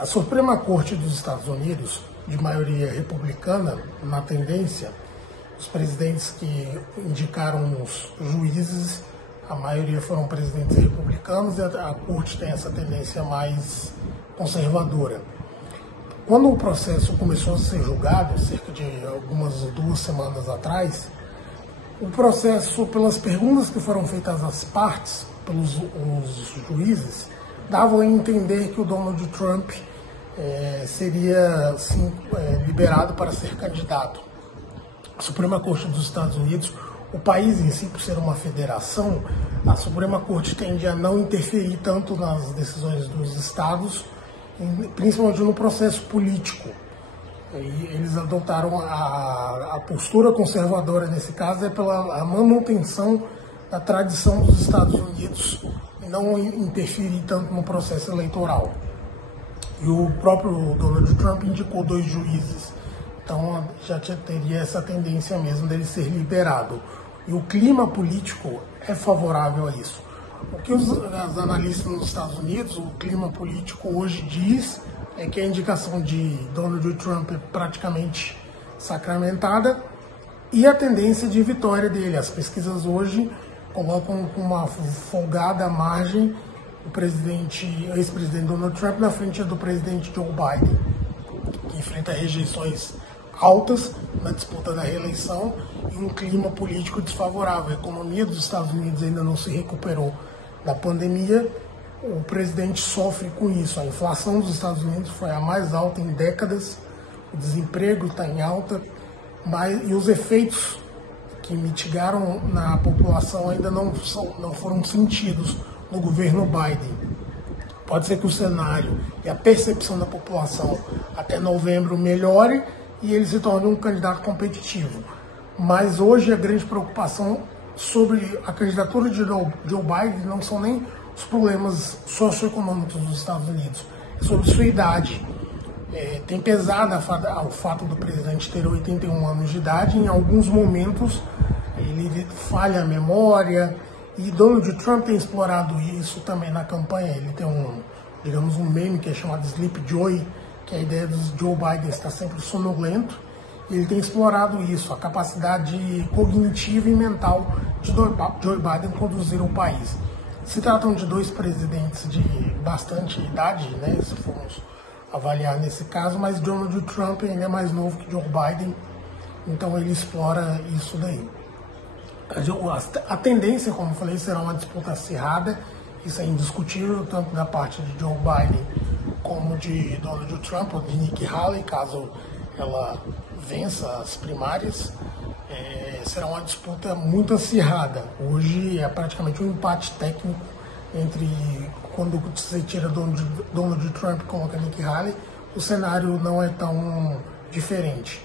A Suprema Corte dos Estados Unidos, de maioria republicana, na tendência, os presidentes que indicaram os juízes, a maioria foram presidentes republicanos, e a Corte tem essa tendência mais conservadora. Quando o processo começou a ser julgado, cerca de algumas 2 semanas atrás, o processo, pelas perguntas que foram feitas às partes, pelos os juízes, davam a entender que o Donald Trump seria sim, liberado para ser candidato. A Suprema Corte dos Estados Unidos, o país em si, por ser uma federação, a Suprema Corte tende a não interferir tanto nas decisões dos estados, principalmente no processo político. E eles adotaram a postura conservadora nesse caso pela manutenção da tradição dos Estados Unidos e não interferir tanto no processo eleitoral. E o próprio Donald Trump indicou 2 juízes, então já teria essa tendência mesmo dele ser liberado. E o clima político é favorável a isso. O que os analistas nos Estados Unidos, o clima político hoje diz é que a indicação de Donald Trump é praticamente sacramentada e a tendência de vitória dele. As pesquisas hoje colocam com uma folgada margem o ex-presidente Donald Trump na frente do presidente Joe Biden, que enfrenta rejeições altas na disputa da reeleição e um clima político desfavorável. A economia dos Estados Unidos ainda não se recuperou da pandemia, o presidente sofre com isso. A inflação dos Estados Unidos foi a mais alta em décadas, o desemprego está em alta, e os efeitos que mitigaram na população ainda não foram sentidos no governo Biden. Pode ser que o cenário e a percepção da população até novembro melhore e ele se torne um candidato competitivo. Mas hoje a grande preocupação sobre a candidatura de Joe Biden não são nem os problemas socioeconômicos dos Estados Unidos, é sobre sua idade. Tem pesado o fato do presidente ter 81 anos de idade, em alguns momentos ele falha a memória, e Donald Trump tem explorado isso também na campanha. Ele tem um meme que é chamado Sleep Joy, que é a ideia do Joe Biden estar sempre sonolento. Ele tem explorado isso, a capacidade cognitiva e mental de Joe Biden conduzir o país. Se tratam de 2 presidentes de bastante idade, né, se formos avaliar nesse caso, mas Donald Trump ainda é mais novo que Joe Biden, então ele explora isso daí. A tendência, como eu falei, será uma disputa acirrada, isso é indiscutível, tanto da parte de Joe Biden como de Donald Trump, ou de Nikki Haley, caso ela vença as primárias. Será uma disputa muito acirrada. Hoje é praticamente um empate técnico entre quando você tira Donald Trump e coloca Nikki Haley, o cenário não é tão diferente.